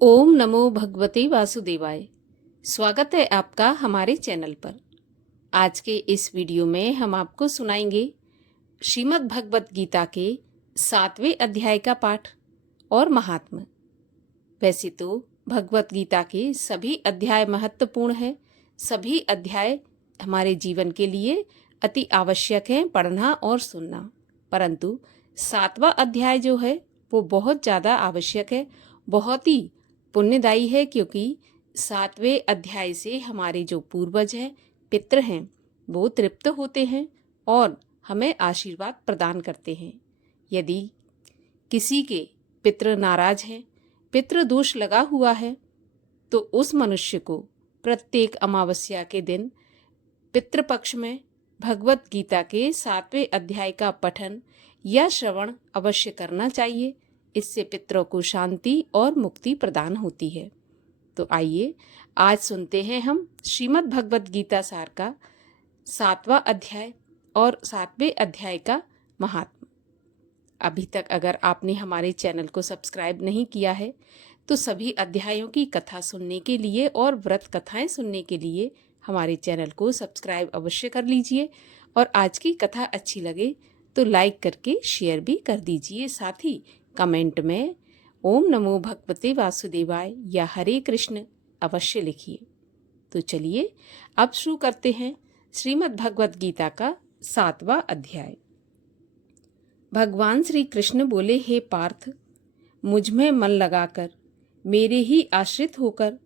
ओम नमो भगवते वासुदेवाय। स्वागत है आपका हमारे चैनल पर। आज के इस वीडियो में हम आपको सुनाएंगे श्रीमद् भगवत गीता के 7वें अध्याय का पाठ और महात्म्य। वैसे तो भगवत गीता के सभी अध्याय महत्वपूर्ण हैं, सभी अध्याय हमारे जीवन के लिए अति आवश्यक हैं पढ़ना और सुनना, परंतु 7वां अध्याय जो है वो बहुत ज़्यादा आवश्यक है, बहुत ही पुण्यदायी है, क्योंकि 7वें अध्याय से हमारे जो पूर्वज हैं, पितृ हैं, वो तृप्त होते हैं और हमें आशीर्वाद प्रदान करते हैं। यदि किसी के पितृ नाराज हैं, पितृ दोष लगा हुआ है, तो उस मनुष्य को प्रत्येक अमावस्या के दिन पितृपक्ष में भगवत गीता के 7वें अध्याय का पठन या श्रवण अवश्य करना चाहिए। इससे पितरों को शांति और मुक्ति प्रदान होती है। तो आइए आज सुनते हैं हम श्रीमद् भगवत गीता सार का 7वां अध्याय और 7वें अध्याय का महात्म्य। अभी तक अगर आपने हमारे चैनल को सब्सक्राइब नहीं किया है तो सभी अध्यायों की कथा सुनने के लिए और व्रत कथाएं सुनने के लिए हमारे चैनल को सब्सक्राइब अवश्य कर लीजिए, और आज की कथा अच्छी लगे तो लाइक करके शेयर भी कर दीजिए। साथ ही कमेंट में ओम नमो भगवते वासुदेवाय या हरे कृष्ण अवश्य लिखिए। तो चलिए अब शुरू करते हैं श्रीमद् भगवत गीता का 7वां अध्याय। भगवान श्री कृष्ण बोले, हे पार्थ, मुझ में मन लगाकर मेरे ही आश्रित होकर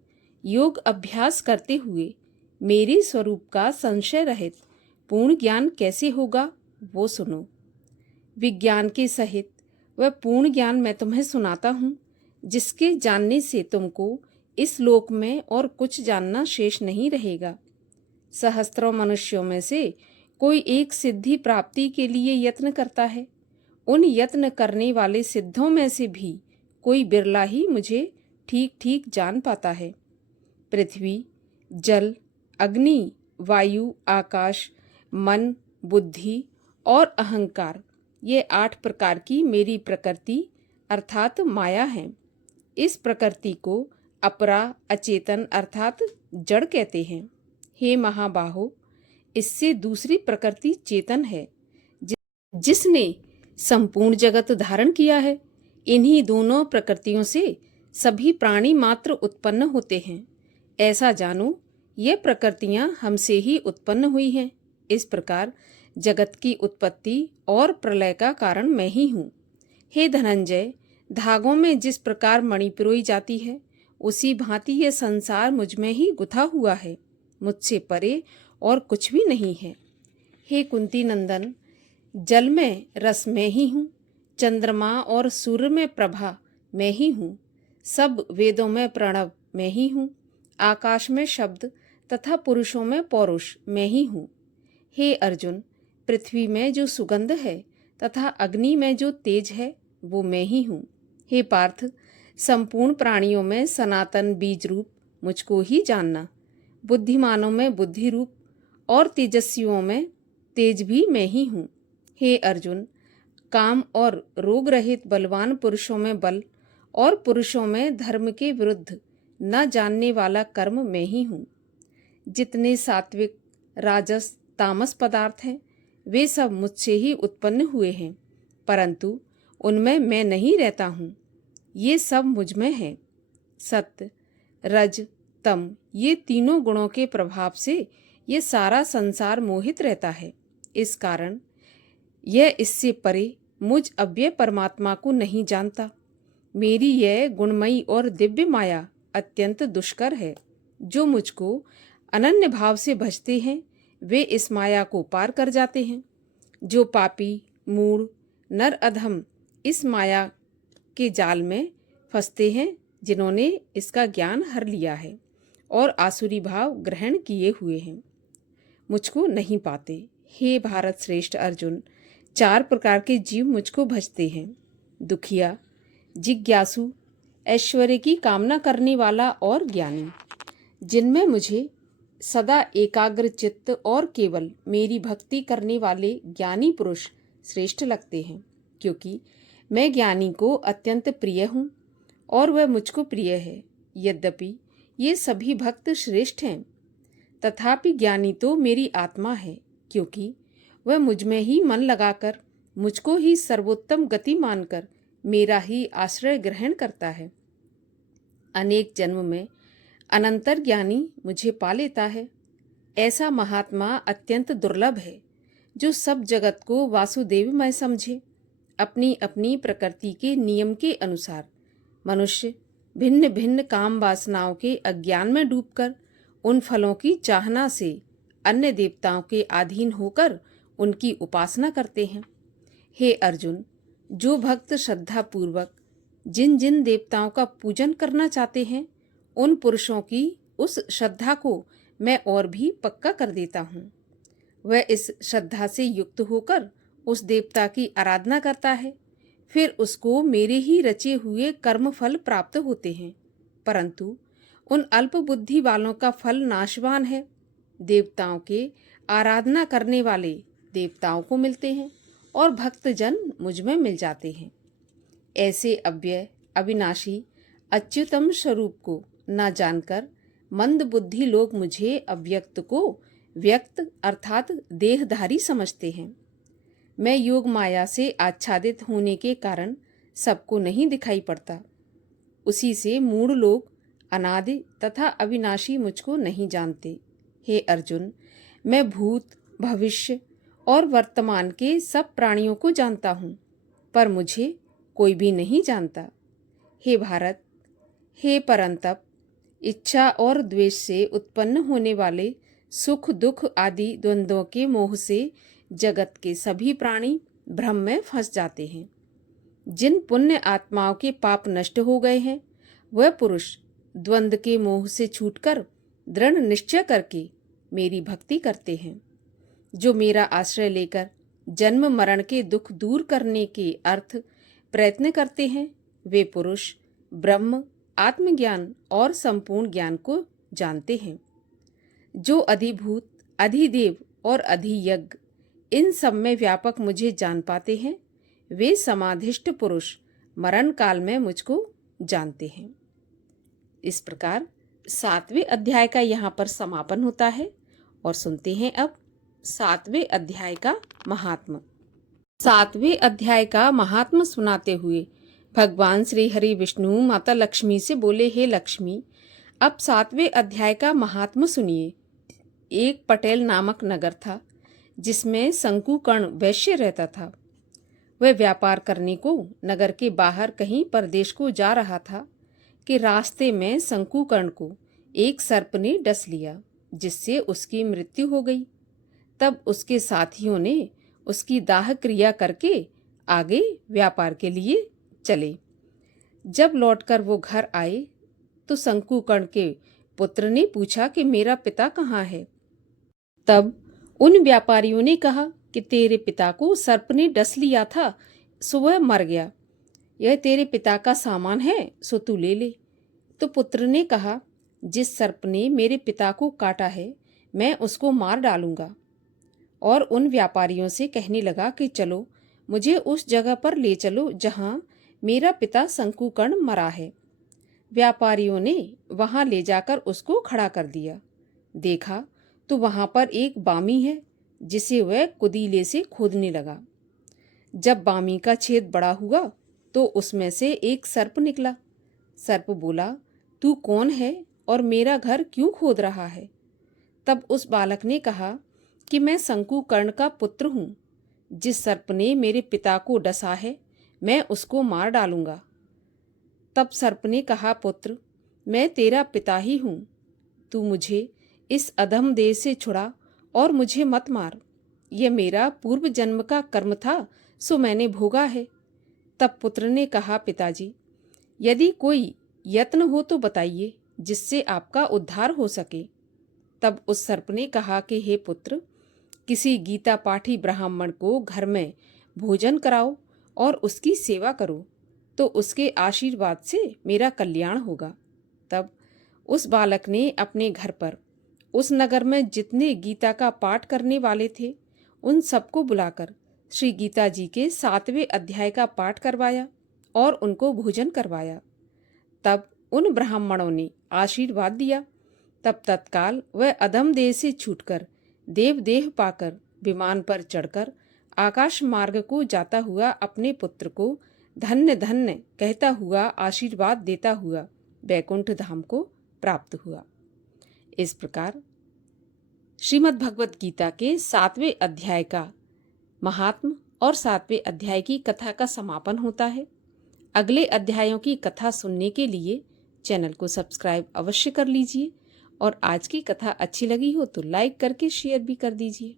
योग अभ्यास करते हुए मेरे स्वरूप का संशय रहित पूर्ण ज्ञान कैसे होगा वो सुनो। विज्ञान के सहित वह पूर्ण ज्ञान मैं तुम्हें सुनाता हूँ, जिसके जानने से तुमको इस लोक में और कुछ जानना शेष नहीं रहेगा। सहस्त्रों मनुष्यों में से कोई एक सिद्धि प्राप्ति के लिए यत्न करता है। उन यत्न करने वाले सिद्धों में से भी कोई बिरला ही मुझे ठीक ठीक जान पाता है। पृथ्वी, जल, अग्नि, वायु, आकाश, मन, बुद्धि और अहंकार, ये 8 प्रकार की मेरी प्रकृति अर्थात माया है। इस प्रकृति को अपरा, अचेतन अर्थात जड़ कहते हैं। हे महाबाहो, इससे दूसरी प्रकृति चेतन है, जिसने संपूर्ण जगत धारण किया है। इन्हीं दोनों प्रकृतियों से सभी प्राणी मात्र उत्पन्न होते हैं। ऐसा जानो, ये प्रकृतियां हमसे ही उत्पन्न हुई हैं। इस प्रकार जगत की उत्पत्ति और प्रलय का कारण मैं ही हूँ। हे धनंजय, धागों में जिस प्रकार मणि पिरोई जाती है, उसी भांति ये संसार मुझ में ही गुथा हुआ है। मुझसे परे और कुछ भी नहीं है। हे कुंती नंदन, जल में रस मैं ही हूँ, चंद्रमा और सूर्य में प्रभा मैं ही हूँ, सब वेदों में प्रणव मैं ही हूँ, आकाश में शब्द तथा पुरुषों में पौरुष मैं ही हूँ। हे अर्जुन, पृथ्वी में जो सुगंध है तथा अग्नि में जो तेज है वो मैं ही हूँ। हे पार्थ, संपूर्ण प्राणियों में सनातन बीज रूप मुझको ही जानना। बुद्धिमानों में बुद्धि रूप और तेजस्वियों में तेज भी मैं ही हूँ। हे अर्जुन, काम और रोग रहित बलवान पुरुषों में बल और पुरुषों में धर्म के विरुद्ध न जानने वाला कर्म मैं ही हूँ। जितने सात्विक, राजस, तामस पदार्थ हैं वे सब मुझसे ही उत्पन्न हुए हैं, परंतु उनमें मैं नहीं रहता हूँ। ये सब मुझ में है। सत्य, रज, तम, ये तीनों गुणों के प्रभाव से ये सारा संसार मोहित रहता है। इस कारण यह इससे परे मुझ अव्यय परमात्मा को नहीं जानता। मेरी यह गुणमयी और दिव्य माया अत्यंत दुष्कर है। जो मुझको अनन्य भाव से भजते हैं वे इस माया को पार कर जाते हैं। जो पापी, मूढ़, नर अधम इस माया के जाल में फंसते हैं, जिन्होंने इसका ज्ञान हर लिया है और आसुरी भाव ग्रहण किए हुए हैं, मुझको नहीं पाते। हे भारत श्रेष्ठ अर्जुन, 4 प्रकार के जीव मुझको भजते हैं। दुखिया, जिज्ञासु, ऐश्वर्य की कामना करने वाला और ज्ञानी, जिनमें मुझे सदा एकाग्र चित्त और केवल मेरी भक्ति करने वाले ज्ञानी पुरुष श्रेष्ठ लगते हैं, क्योंकि मैं ज्ञानी को अत्यंत प्रिय हूँ और वह मुझको प्रिय है। यद्यपि ये सभी भक्त श्रेष्ठ हैं, तथापि ज्ञानी तो मेरी आत्मा है, क्योंकि वह मुझ में ही मन लगाकर मुझको ही सर्वोत्तम गति मानकर मेरा ही आश्रय ग्रहण करता है। अनेक जन्म में अनंतर ज्ञानी मुझे पा लेता है। ऐसा महात्मा अत्यंत दुर्लभ है, जो सब जगत को वासुदेवमय समझे। अपनी अपनी प्रकृति के नियम के अनुसार मनुष्य भिन्न भिन्न काम वासनाओं के अज्ञान में डूबकर उन फलों की चाहना से अन्य देवताओं के अधीन होकर उनकी उपासना करते हैं। हे अर्जुन, जो भक्त श्रद्धा पूर्वक जिन जिन देवताओं का पूजन करना चाहते हैं, उन पुरुषों की उस श्रद्धा को मैं और भी पक्का कर देता हूँ। वह इस श्रद्धा से युक्त होकर उस देवता की आराधना करता है, फिर उसको मेरे ही रचे हुए कर्म फल प्राप्त होते हैं। परंतु उन अल्प बुद्धि वालों का फल नाशवान है। देवताओं के आराधना करने वाले देवताओं को मिलते हैं और भक्तजन मुझ में मिल जाते हैं। ऐसे अव्यय अविनाशी अच्युतम स्वरूप को न जानकर मंद बुद्धि लोग मुझे अव्यक्त को व्यक्त अर्थात देहधारी समझते हैं। मैं योग माया से आच्छादित होने के कारण सबको नहीं दिखाई पड़ता। उसी से मूढ़ लोग अनादि तथा अविनाशी मुझको नहीं जानते। हे अर्जुन, मैं भूत भविष्य और वर्तमान के सब प्राणियों को जानता हूँ, पर मुझे कोई भी नहीं जानता। हे भारत, हे परंतप, इच्छा और द्वेष से उत्पन्न होने वाले सुख दुख आदि द्वंद्वों के मोह से जगत के सभी प्राणी भ्रम में फंस जाते हैं। जिन पुण्य आत्माओं के पाप नष्ट हो गए हैं, वह पुरुष द्वंद्व के मोह से छूटकर दृढ़ निश्चय करके मेरी भक्ति करते हैं। जो मेरा आश्रय लेकर जन्म मरण के दुख दूर करने के अर्थ प्रयत्न करते हैं, वे पुरुष ब्रह्म आत्मज्ञान और संपूर्ण ज्ञान को जानते हैं। जो अधिभूत अधिदेव और अधियज्ञ इन सब में व्यापक मुझे जान पाते हैं, वे समाधिष्ठ पुरुष मरण काल में मुझको जानते हैं। इस प्रकार 7वें अध्याय का यहाँ पर समापन होता है और सुनते हैं अब 7वें अध्याय का महात्म। 7वें अध्याय का महात्म सुनाते हुए भगवान श्री हरि विष्णु माता लक्ष्मी से बोले, हे लक्ष्मी, अब 7वें अध्याय का महात्म सुनिए। एक पटेल नामक नगर था, जिसमें शंकुकर्ण वैश्य रहता था। वह व्यापार करने को नगर के बाहर कहीं परदेश को जा रहा था कि रास्ते में शंकुकर्ण को एक सर्प ने डस लिया, जिससे उसकी मृत्यु हो गई। तब उसके साथियों ने उसकी दाह क्रिया करके आगे व्यापार के लिए चले। जब लौटकर वो घर आए तो शंकुकर्ण के पुत्र ने पूछा कि मेरा पिता कहाँ है। तब उन व्यापारियों ने कहा कि तेरे पिता को सर्प ने डस लिया था, सो वह मर गया। यह तेरे पिता का सामान है, सो तू ले ले। तो पुत्र ने कहा, जिस सर्प ने मेरे पिता को काटा है, मैं उसको मार डालूंगा। और उन व्यापारियों से कहने लगा कि चलो, मुझे उस जगह पर ले चलो जहां मेरा पिता शंकुकर्ण मरा है। व्यापारियों ने वहां ले जाकर उसको खड़ा कर दिया। देखा तो वहां पर एक बामी है, जिसे वह कुदीले से खोदने लगा। जब बामी का छेद बड़ा हुआ तो उसमें से एक सर्प निकला। सर्प बोला, तू कौन है और मेरा घर क्यों खोद रहा है? तब उस बालक ने कहा कि मैं शंकुकर्ण का पुत्र हूँ। जिस सर्प ने मेरे पिता को डसा है, मैं उसको मार डालूंगा। तब सर्प ने कहा, पुत्र, मैं तेरा पिता ही हूँ। तू मुझे इस अधम देह से छुड़ा और मुझे मत मार। यह मेरा पूर्व जन्म का कर्म था, सो मैंने भोगा है। तब पुत्र ने कहा, पिताजी, यदि कोई यत्न हो तो बताइए, जिससे आपका उद्धार हो सके। तब उस सर्प ने कहा कि हे पुत्र, किसी गीता पाठी ब्राह्मण को घर में भोजन कराओ और उसकी सेवा करो, तो उसके आशीर्वाद से मेरा कल्याण होगा। तब उस बालक ने अपने घर पर उस नगर में जितने गीता का पाठ करने वाले थे, उन सबको बुलाकर श्री गीता जी के 7वें अध्याय का पाठ करवाया और उनको भोजन करवाया। तब उन ब्राह्मणों ने आशीर्वाद दिया। तब तत्काल वह अधम देह से छूटकर देव देह पाकर विमान पर चढ़कर आकाश मार्ग को जाता हुआ अपने पुत्र को धन्य धन्य कहता हुआ आशीर्वाद देता हुआ वैकुंठ धाम को प्राप्त हुआ। इस प्रकार श्रीमद् भगवत गीता के 7वें अध्याय का महात्म और 7वें अध्याय की कथा का समापन होता है। अगले अध्यायों की कथा सुनने के लिए चैनल को सब्सक्राइब अवश्य कर लीजिए और आज की कथा अच्छी लगी हो तो लाइक करके शेयर भी कर दीजिए।